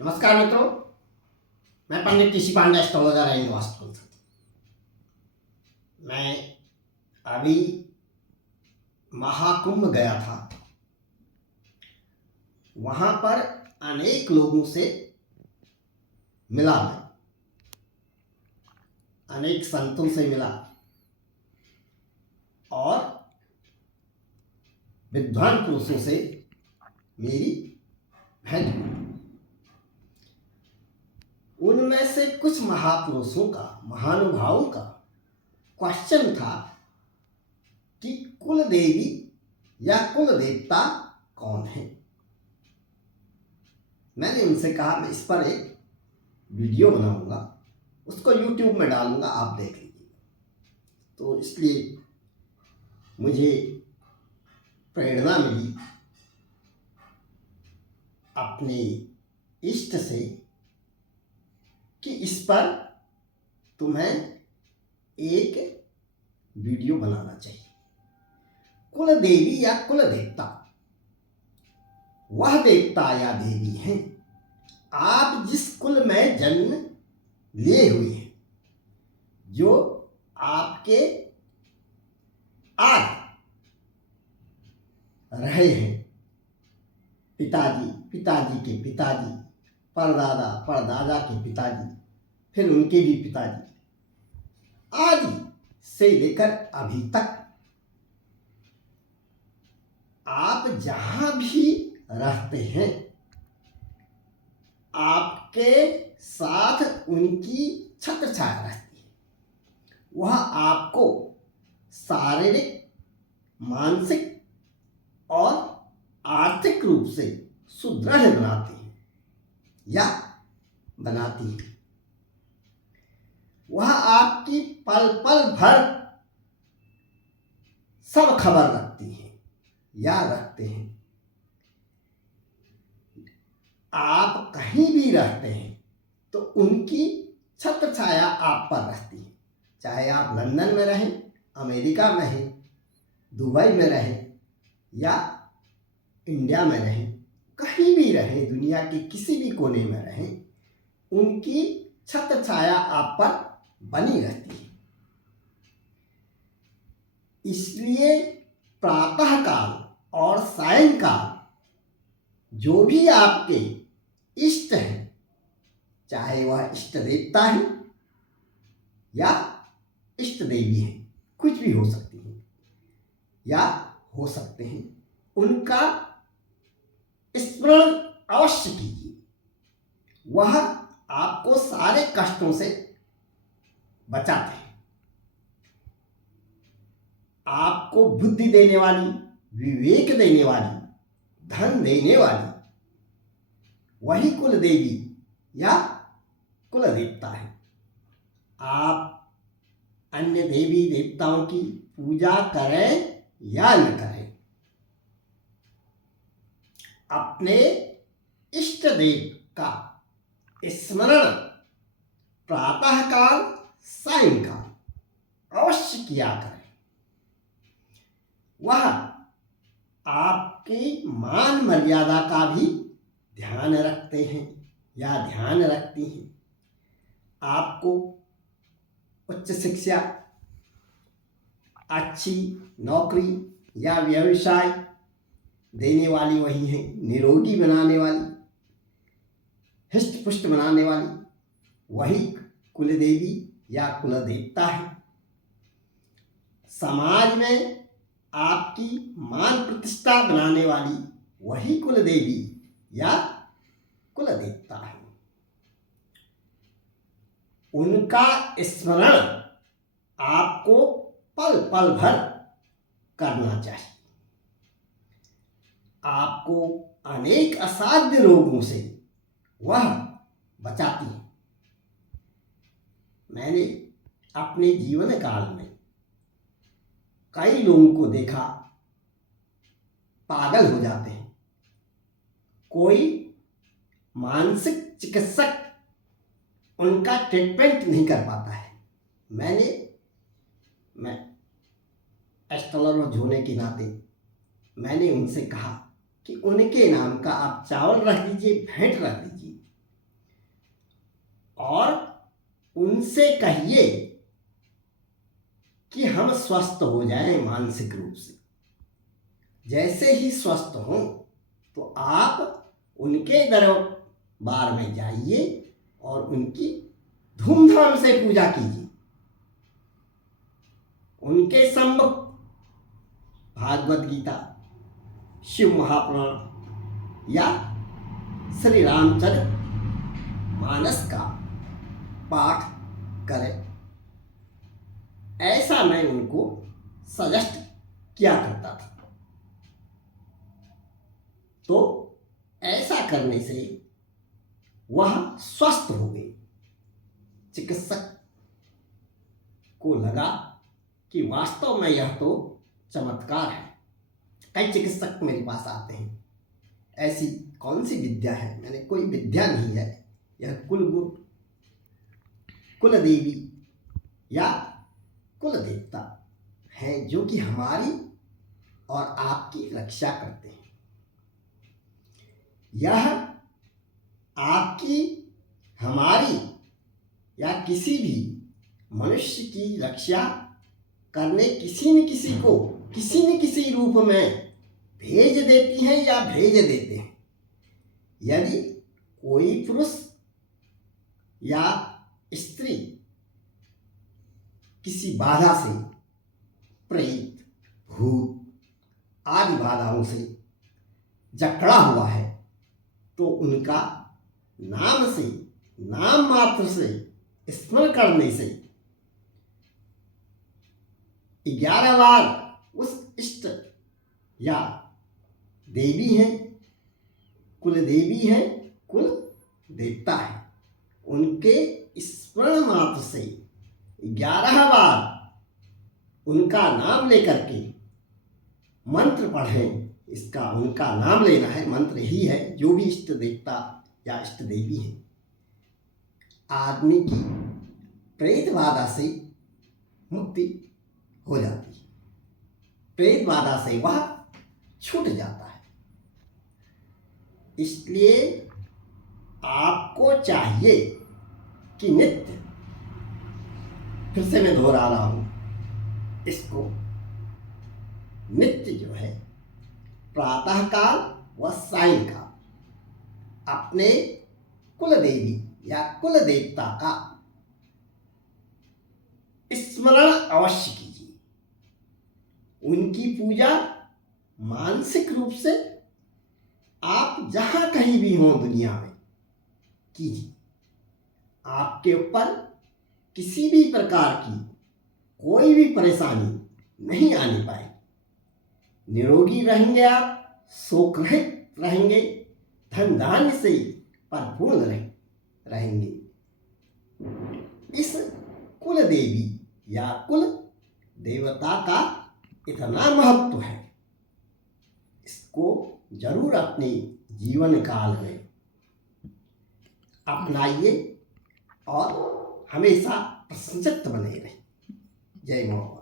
नमस्कार मित्रों, मैं Pandit T C Pandey astrologer and vastu consultant. मैं अभी महाकुंभ गया था। वहां पर अनेक लोगों से मिला, मैं अनेक संतों से मिला और विद्वान पुरुषों से मेरी भेंट हुई। उनमें से कुछ महापुरुषों का, महानुभावों का क्वेश्चन था कि कुल देवी या कुल देवता कौन है। मैंने उनसे कहा मैं इस पर एक वीडियो बनाऊंगा, उसको YouTube में डालूंगा, आप देख लीजिए। तो इसलिए मुझे प्रेरणा मिली अपने इष्ट से कि इस पर तुम्हें एक वीडियो बनाना चाहिए। कुल देवी या कुल देवता वह देवता या देवी हैं आप जिस कुल में जन्म लिए हुए हैं, जो आपके आज रहे हैं। पिताजी, पिताजी के पिताजी, परदादा, परदादा के पिताजी, फिर उनके भी पिताजी, आदि से लेकर अभी तक आप जहां भी रहते हैं, आपके साथ उनकी छत्र छाया रहती है। वह आपको शारीरिक, मानसिक और आर्थिक रूप से सुदृढ़ बनाती है या बनाती है। वह आपकी पल पल भर सब खबर रखती है या रखते हैं। आप कहीं भी रहते हैं तो उनकी छत्र छाया आप पर रहती है। चाहे आप लंदन में रहें, अमेरिका में रहें, दुबई में रहें या इंडिया में रहें, कहीं भी रहें, दुनिया के किसी भी कोने में रहें, उनकी छत्र छाया आप पर बनी रहती है। इसलिए प्रातःकाल और सायंकाल जो भी आपके इष्ट हैं, चाहे वह इष्ट देवता है या इष्ट देवी है, कुछ भी हो सकती है या हो सकते हैं, उनका स्मरण अवश्य कीजिए। वह आपको सारे कष्टों से बचाते हैं। आपको बुद्धि देने वाली, विवेक देने वाली, धन देने वाली वही कुल देवी या कुल देवता है। आप अन्य देवी देवताओं की पूजा करें या न करें, अपने इष्ट देव का स्मरण प्रातःकाल, सायंकाल अवश्य किया करें। वह आपकी मान मर्यादा का भी ध्यान रखते हैं या ध्यान रखती हैं। आपको उच्च शिक्षा, अच्छी नौकरी या व्यवसाय देने वाली वही है। निरोगी बनाने वाली, हिष्ट पुष्ट बनाने वाली वही कुल देवी या कुल देवता है। समाज में आपकी मान प्रतिष्ठा बनाने वाली वही कुल देवी या कुल देवता है। उनका स्मरण आपको पल पल भर करना चाहिए। आपको अनेक असाध्य रोगों से वह बचाती है। मैंने अपने जीवन काल में कई लोगों को देखा, पागल हो जाते हैं। कोई मानसिक चिकित्सक उनका ट्रीटमेंट नहीं कर पाता है। मैं एस्ट्रोलॉजर होने के नाते मैंने उनसे कहा कि उनके नाम का आप चावल रख दीजिए, भेंट रख दीजिए, और उनसे कहिए कि हम स्वस्थ हो जाएं मानसिक रूप से। जैसे ही स्वस्थ हों तो आप उनके दरबार में जाइए और उनकी धूमधाम से पूजा कीजिए। उनके सम्मुख भागवत गीता, शिव महापुराण या श्री रामचरित मानस का पाठ करें। ऐसा मैं उनको सजेस्ट किया करता था। तो ऐसा करने से वह स्वस्थ हो गई। चिकित्सक को लगा कि वास्तव में यह तो चमत्कार है। कई चिकित्सक मेरे पास आते हैं, ऐसी कौन सी विद्या है? मैंने कोई विद्या नहीं है, यह कुलगुरु, कुलदेवी या कुल देवता है जो कि हमारी और आपकी रक्षा करते हैं। यह आपकी, हमारी या किसी भी मनुष्य की रक्षा करने किसी न किसी को किसी न किसी रूप में भेज देती हैं या भेज देते हैं। यदि कोई पुरुष या स्त्री किसी बाधा से, प्रेत, भूत आदि बाधाओं से जकड़ा हुआ है तो उनका नाम से, नाम मात्र से स्मरण करने से 11 बार उस इष्ट या देवी है, कुल देवी है, कुल देवता है, उनके स्मरण मात्र से 11 बार उनका नाम लेकर के मंत्र पढ़ें। इसका उनका नाम लेना है, मंत्र ही है। जो भी इष्ट देवता या इष्ट देवी है, आदमी की प्रेत बाधा से मुक्ति हो जाती है, प्रेत बाधा से वह छूट जाता है। इसलिए आपको चाहिए कि नित्य, फिर से मैं दोहरा रहा हूं इसको, नित्य जो है प्रातःकाल व सायंकाल अपने कुल देवी या कुल देवता का स्मरण अवश्य कीजिए। उनकी पूजा मानसिक रूप से आप जहां कहीं भी हों दुनिया में कीजिए। आपके ऊपर किसी भी प्रकार की कोई भी परेशानी नहीं आने पाएगी। निरोगी रहेंगे आप, शोकरहित रहेंगे, धन धान्य से परिपूर्ण रहेंगे। इस कुल देवी या कुल देवता का इतना महत्व है, इसको जरूर अपने जीवन काल में अपनाइए और हमेशा प्रसन्नचित्त बने रहें। जय मोहन।